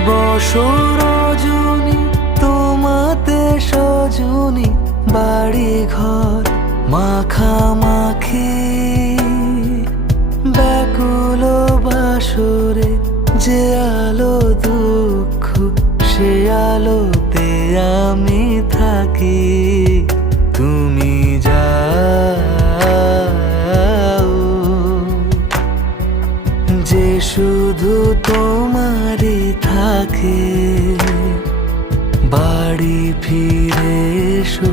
দিবস রজনী তোমাতে সজনী, বাড়ি ঘর মাখামাখি, ব্যাকুল বাসরে যে আলো দুঃখ সে আলোতে আমি থাকি। তুমি যাও যে শুধু তোমারই থাকে, বাড়ি ফিরে এসো